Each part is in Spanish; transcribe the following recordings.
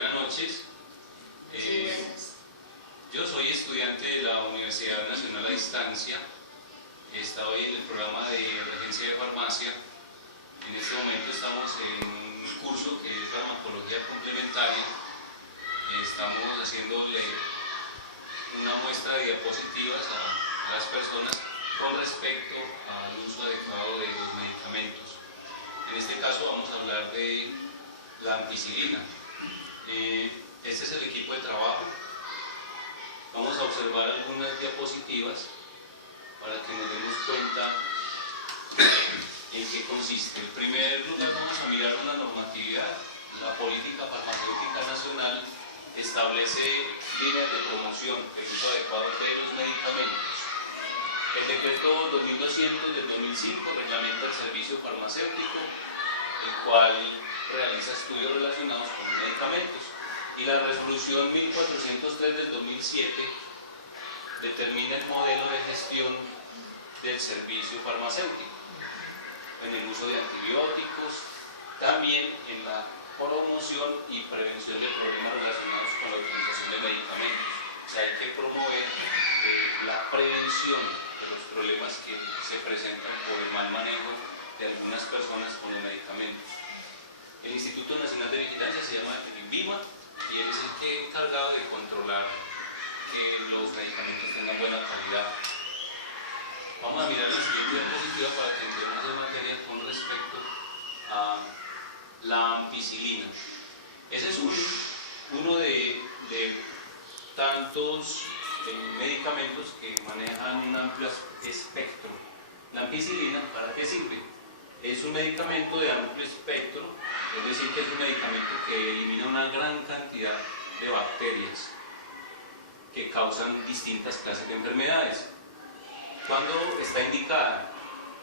Buenas noches. Yo soy estudiante de la Universidad Nacional a Distancia. He estado hoy en el programa de Regencia de Farmacia. En este momento estamos en un curso que es farmacología complementaria. Estamos haciéndole una muestra de diapositivas a las personas con respecto al uso adecuado de los medicamentos. En este caso vamos a hablar de la ampicilina. Este es el equipo de trabajo. Vamos a observar algunas diapositivas para que nos demos cuenta en qué consiste. En primer lugar vamos a mirar una normatividad. La Política Farmacéutica Nacional establece líneas de promoción del uso adecuado de los medicamentos. El decreto 2200 del 2005 reglamenta el servicio farmacéutico, el cual realiza estudios relacionados con medicamentos, y la resolución 1403 del 2007 determina el modelo de gestión del servicio farmacéutico en el uso de antibióticos, también en la promoción y prevención de problemas relacionados con la utilización de medicamentos. O sea, hay que promover la prevención de los problemas que se presentan por el mal manejo de algunas personas con los medicamentos. El Instituto Nacional de Vigilancia se llama el INVIMA y él es el que es encargado de controlar que los medicamentos tengan buena calidad. Vamos a mirar la siguiente diapositiva para que entremos en materia con respecto a la ampicilina. Ese es uno de tantos medicamentos que manejan un amplio espectro. La ampicilina, ¿para qué sirve? Es un medicamento de amplio espectro, es decir, que es un medicamento que elimina una gran cantidad de bacterias que causan distintas clases de enfermedades. ¿Cuándo está indicada?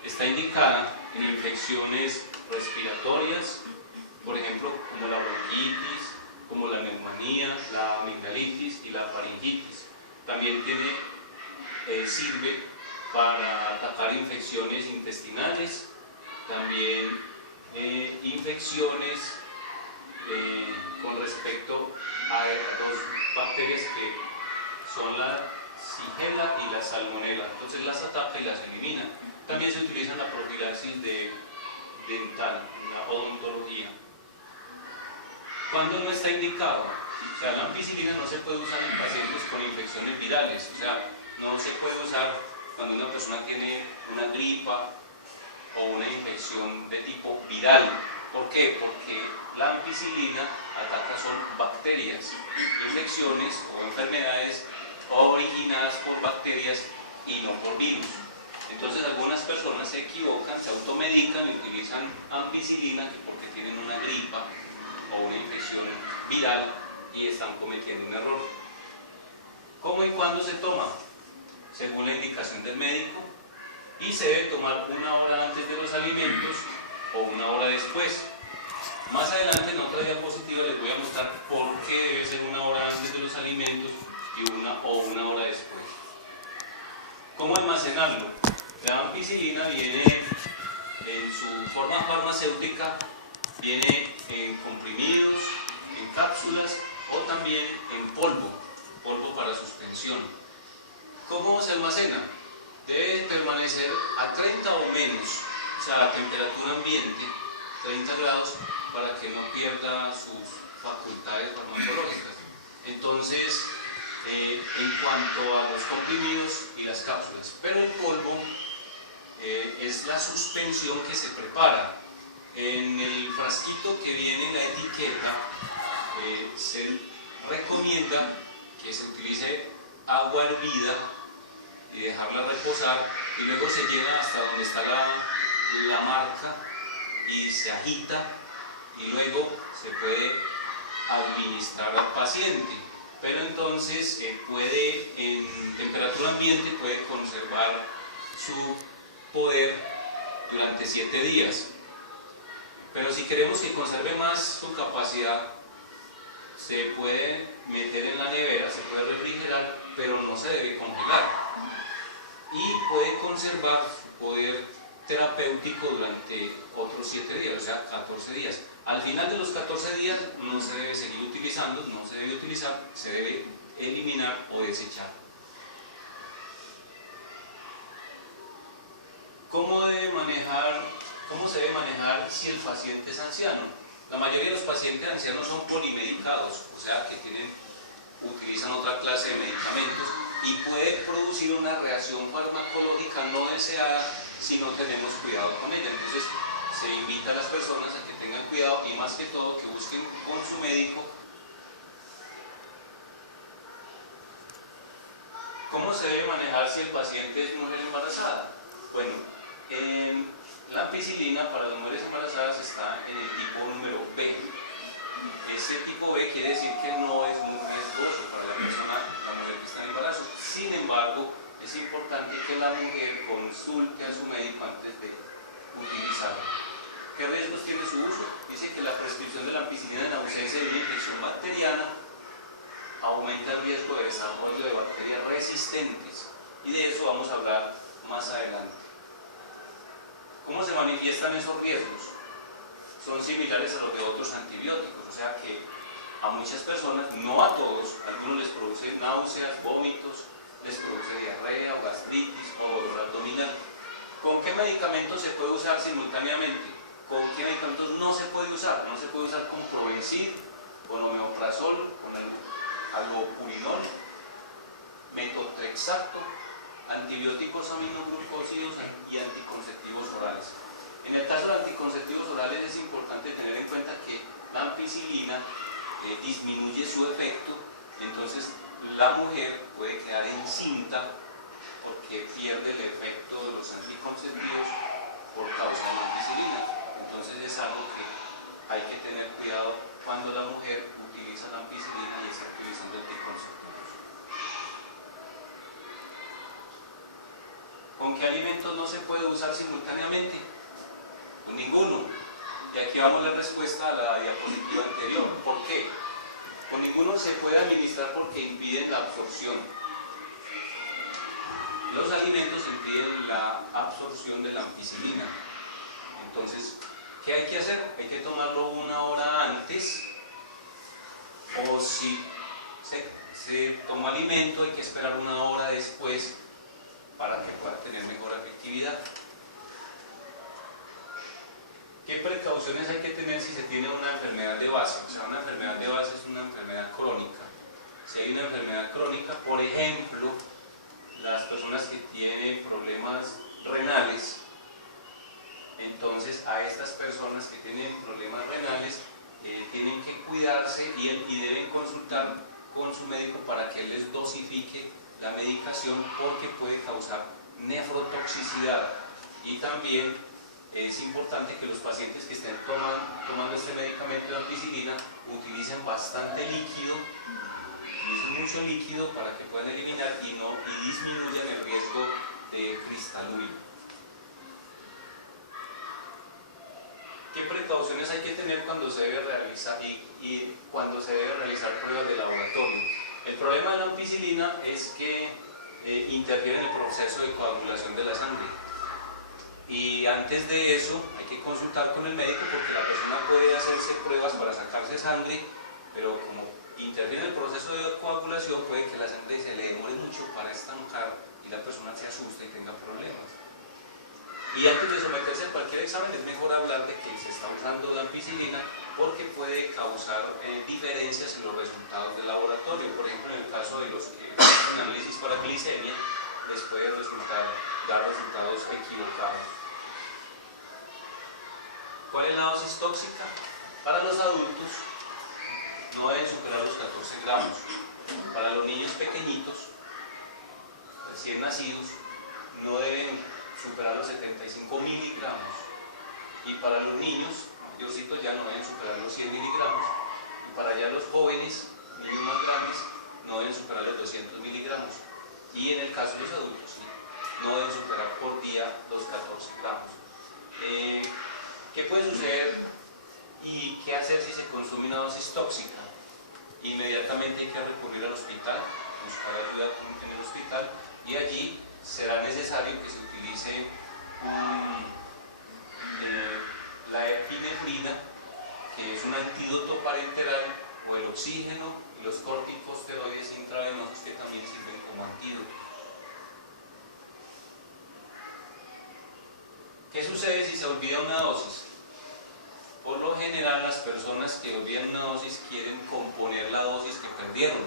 Está indicada en infecciones respiratorias, por ejemplo, como la bronquitis, como la neumonía, la amigdalitis y la faringitis. También sirve para atacar infecciones intestinales, también infecciones con respecto a dos bacterias que son la Shigella y la Salmonella. Entonces las ataca y las elimina. También se utiliza en la profilaxis dental, en la odontología. ¿Cuándo no está indicado? O sea, la ampicilina no se puede usar en pacientes con infecciones virales. O sea, no se puede usar cuando una persona tiene una gripa o una infección de tipo viral. ¿Por qué? Porque la ampicilina ataca son bacterias, infecciones o enfermedades originadas por bacterias y no por virus. Entonces algunas personas se equivocan, se automedican y utilizan ampicilina porque tienen una gripa o una infección viral y están cometiendo un error. ¿Cómo y cuándo se toma? Según la indicación del médico, y se debe tomar 1 hora antes de los alimentos o 1 hora después. Más adelante en otra diapositiva les voy a mostrar por qué debe ser 1 hora antes de los alimentos y 1 hora después. ¿Cómo almacenarlo? La ampicilina viene en su forma farmacéutica, viene en comprimidos, en cápsulas o también en polvo para suspensión. ¿Cómo se almacena? Debe permanecer a 30 o menos, o sea, a temperatura ambiente, 30 grados, para que no pierda sus facultades farmacológicas. Entonces, en cuanto a los comprimidos y las cápsulas, pero el polvo es la suspensión que se prepara. En el frasquito que viene en la etiqueta se recomienda que se utilice agua hervida y dejarla reposar, y luego se llena hasta donde está la marca y se agita y luego se puede administrar al paciente. Pero entonces puede, en temperatura ambiente, puede conservar su poder durante 7 días. Pero si queremos que conserve más su capacidad, se puede meter en la nevera, se puede refrigerar, pero no se debe congelar. Y puede conservar su poder terapéutico durante otros 7 días, o sea, 14 días. Al final de los 14 días no se debe seguir utilizando, no se debe utilizar, se debe eliminar o desechar. ¿Cómo se debe manejar si el paciente es anciano? La mayoría de los pacientes ancianos son polimedicados, o sea, que utilizan otra clase de medicamentos y puede producir una reacción farmacológica no deseada si no tenemos cuidado con ella. Entonces, se invita a las personas a que tengan cuidado y más que todo que busquen con su médico. ¿Cómo se debe manejar si el paciente es mujer embarazada? Bueno, la ampicilina para las mujeres embarazadas está en el tipo número B. Ese tipo B quiere decir que no es muy riesgoso para la mujer que está en embarazo. Sin embargo, es importante que la mujer consulte a su médico antes de utilizarlo. ¿Qué riesgos tiene su uso? Dice que la prescripción de la ampicilina en ausencia de una infección bacteriana aumenta el riesgo de desarrollo de bacterias resistentes, y de eso vamos a hablar más adelante. ¿Cómo se manifiestan esos riesgos? Son similares a los de otros antibióticos, o sea que a muchas personas, no a todos, a algunos les produce náuseas, vómitos, les produce diarrea o gastritis o dolor abdominal. ¿Con qué medicamentos se puede usar simultáneamente? ¿Con qué medicamentos no se puede usar? No se puede usar con Provencid, con omeprazol, con allopurinol, metotrexato, antibióticos aminoglucósidos y anticonceptivos orales. En el caso de anticonceptivos orales es importante tener en cuenta que la ampicilina disminuye su efecto, entonces la mujer puede quedar encinta porque pierde el efecto de los anticonceptivos por causa de la ampicilina. Entonces es algo que hay que tener cuidado cuando la mujer utiliza la ampicilina y está utilizando anticonceptivos. ¿Con qué alimentos no se puede usar simultáneamente? Con ninguno. Y aquí vamos a la respuesta a la diapositiva anterior. ¿Por qué? Con ninguno se puede administrar porque impiden la absorción. Los alimentos impiden la absorción de la ampicilina. Entonces, ¿qué hay que hacer? Hay que tomarlo 1 hora antes, o si se toma alimento hay que esperar 1 hora después para que pueda tener mejor efectividad. ¿Qué precauciones hay que tener si se tiene una enfermedad de base? O sea, una enfermedad de base es una enfermedad crónica. Si hay una enfermedad crónica, por ejemplo, las personas que tienen problemas renales, entonces a estas personas que tienen problemas renales tienen que cuidarse y deben consultar con su médico para que él les dosifique la medicación, porque puede causar nefrotoxicidad. Y también es importante que los pacientes que estén tomando este medicamento de ampicilina utilicen bastante líquido, utilicen mucho líquido para que puedan eliminar y disminuyan el riesgo de cristalúrico. ¿Qué precauciones hay que tener cuando se debe realizar y cuando se debe realizar pruebas de laboratorio? El problema de la ampicilina es que interfiere en el proceso de coagulación de la sangre. Y antes de eso hay que consultar con el médico, porque la persona puede hacerse pruebas para sacarse sangre, pero como interviene en el proceso de coagulación puede que la sangre se le demore mucho para estancar y la persona se asuste y tenga problemas. Y antes de someterse a cualquier examen es mejor hablar de que se está usando la ampicilina, porque puede causar diferencias en los resultados del laboratorio. Por ejemplo, en el caso de los que hacen análisis para glicemia, les puede dar resultados equivocados. ¿Cuál es la dosis tóxica? Para los adultos no deben superar los 14 gramos. Para los niños pequeñitos, recién nacidos, no deben superar los 75 miligramos. Y para los niños mayorcitos ya no deben superar los 100 miligramos. Y para ya los jóvenes, niños más grandes, no deben superar los 200 miligramos. Y en el caso de los adultos, ¿sí?, no deben superar por día los 14 gramos. ¿Qué puede suceder y qué hacer si se consume una dosis tóxica? Inmediatamente hay que recurrir al hospital, buscar ayuda en el hospital, y allí será necesario que se utilice un la epinefrina, que es un antídoto parenteral, o el oxígeno y los corticosteroides intravenosos, que también sirven como antídoto. ¿Qué sucede si se olvida una dosis? Por lo general, las personas que olvidan una dosis quieren componer la dosis que perdieron,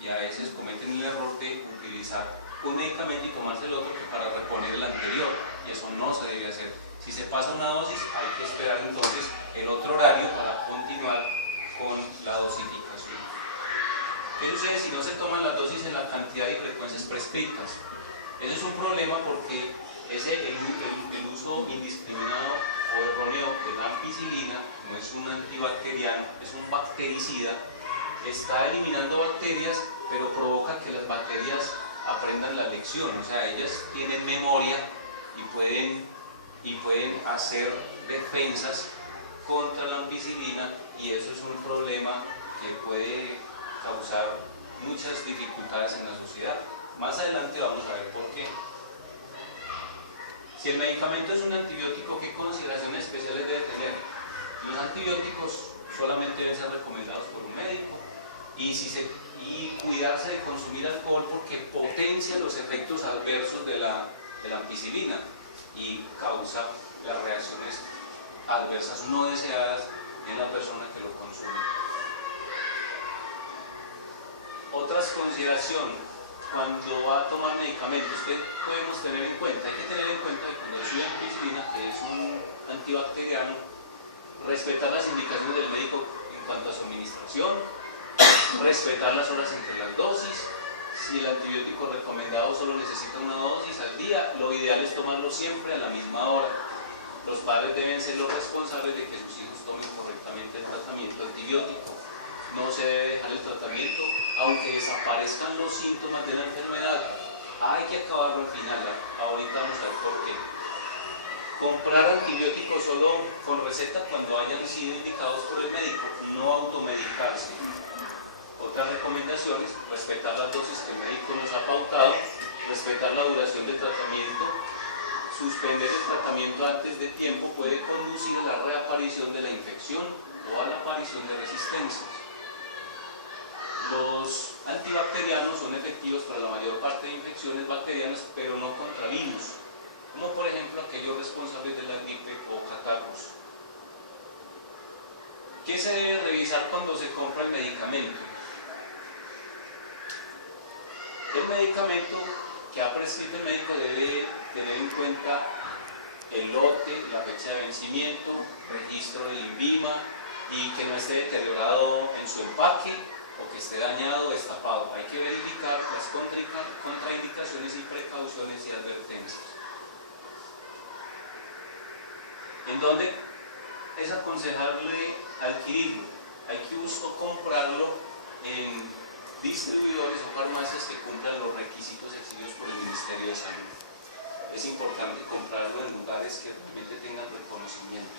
y a veces cometen el error de utilizar un medicamento y tomarse el otro para reponer el anterior, y eso no se debe hacer. Si se pasa una dosis, hay que esperar entonces el otro horario para continuar con la dosificación. ¿Qué sucede si no se toman las dosis en la cantidad y frecuencias prescritas? Ese es un problema porque el uso indiscriminado o erróneo de la ampicilina no es un antibacteriano, es un bactericida. Está eliminando bacterias, pero provoca que las bacterias aprendan la lección, o sea, ellas tienen memoria y pueden hacer defensas contra la ampicilina, y eso es un problema que puede causar muchas dificultades en la sociedad. Más adelante vamos a ver por qué. Si el medicamento es un antibiótico, ¿qué consideraciones especiales debe tener? Los antibióticos solamente deben ser recomendados por un médico, y cuidarse de consumir alcohol porque potencia los efectos adversos de la ampicilina y causa las reacciones adversas no deseadas en la persona que lo consume. Otras consideraciones cuando va a tomar medicamentos que podemos tener en cuenta. Hay que tener en cuenta que cuando recibe ampicilina, que es un antibacteriano, respetar las indicaciones del médico en cuanto a su administración, respetar las horas entre las dosis. Si el antibiótico recomendado solo necesita una dosis al día, lo ideal es tomarlo siempre a la misma hora. Los padres deben ser los responsables de que sus hijos tomen correctamente el tratamiento antibiótico. No se debe dejar el tratamiento aunque desaparezcan los síntomas de la enfermedad. Hay que acabarlo al final. Ahorita vamos a ver por qué. Comprar antibióticos solo con receta cuando hayan sido indicados por el médico, no automedicarse. Otras recomendaciones: respetar las dosis que el médico nos ha pautado, respetar la duración del tratamiento. Suspender el tratamiento antes de tiempo puede conducir a la reaparición de la infección o a la aparición de resistencias. Los antibacterianos son efectivos para la mayor parte de infecciones bacterianas, pero no contra virus, como por ejemplo aquellos responsables de la gripe o catarros. ¿Qué se debe revisar cuando se compra el medicamento? El medicamento que ha prescrito el médico debe tener en cuenta el lote, la fecha de vencimiento, registro del INVIMA, y que no esté deteriorado en su empaque o que esté dañado o destapado. Hay que verificar las contraindicaciones y precauciones y advertencias. ¿En dónde es aconsejable adquirirlo? Hay que comprarlo en distribuidores o farmacias que cumplan los requisitos exigidos por el Ministerio de Salud. Es importante comprarlo en lugares que realmente tengan reconocimiento.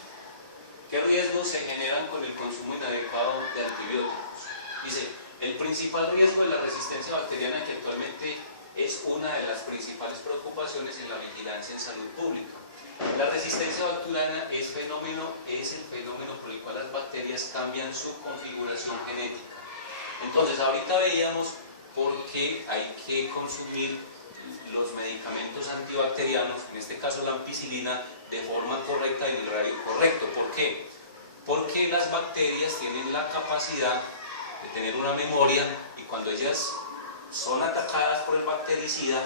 ¿Qué riesgos se generan con el consumo inadecuado de antibióticos? Dice, el principal riesgo es la resistencia bacteriana, que actualmente es una de las principales preocupaciones en la vigilancia en salud pública. La resistencia bacteriana es el fenómeno por el cual las bacterias cambian su configuración genética. Entonces, ahorita veíamos por qué hay que consumir los medicamentos antibacterianos, en este caso la ampicilina, de forma correcta y en el horario correcto. ¿Por qué? Porque las bacterias tienen la capacidad de tener una memoria, y cuando ellas son atacadas por el bactericida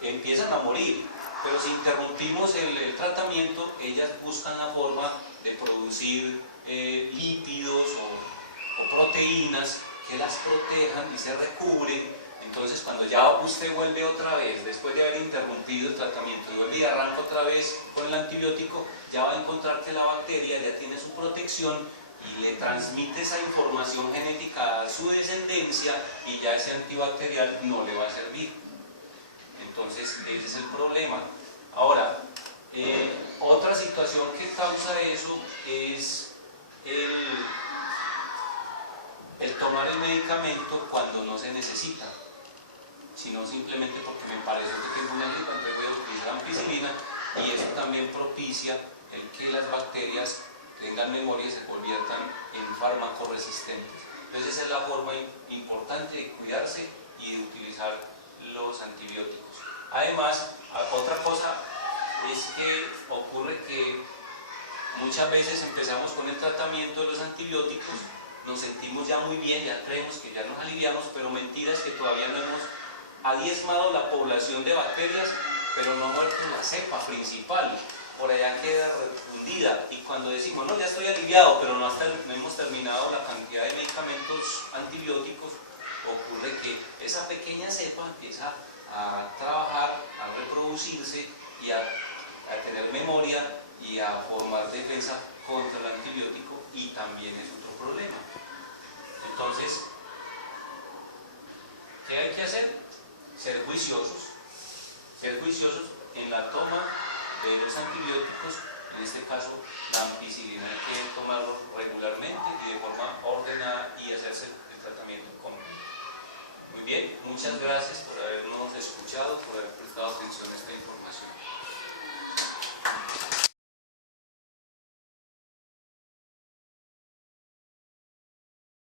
empiezan a morir, pero si interrumpimos el tratamiento, ellas buscan la forma de producir lípidos o proteínas que las protejan y se recubren. Entonces, cuando ya usted vuelve otra vez, después de haber interrumpido el tratamiento, y vuelve y arranca otra vez con el antibiótico, ya va a encontrar que la bacteria ya tiene su protección y le transmite esa información genética a su descendencia, y ya ese antibacterial no le va a servir. Entonces, ese es el problema. Ahora, otra situación que causa eso es el tomar el medicamento cuando no se necesita, sino simplemente porque me parece que tengo una gripa, entonces voy a utilizar ampicilina, y eso también propicia el que las bacterias tengan memoria y se conviertan en fármacos resistentes. Entonces esa es la forma importante de cuidarse y de utilizar los antibióticos. Además, otra cosa es que ocurre que muchas veces empezamos con el tratamiento de los antibióticos, nos sentimos ya muy bien, ya creemos que ya nos aliviamos, pero mentira es que todavía no hemos adiezmado la población de bacterias, pero no ha muerto la cepa principal, por allá queda refundida, y cuando decimos, no, ya estoy aliviado, pero no hemos terminado la cantidad de medicamentos antibióticos, ocurre que esa pequeña cepa empieza a trabajar, a reproducirse y a tener memoria y a formar defensa contra el antibiótico, y también es otro problema. Entonces, ¿qué hay que hacer? Ser juiciosos en la toma de los antibióticos. En este caso, la ampicilina hay que tomarlo regularmente y de forma ordenada y hacerse el tratamiento completo. Muy bien, muchas gracias por habernos escuchado, por haber prestado atención a esta información.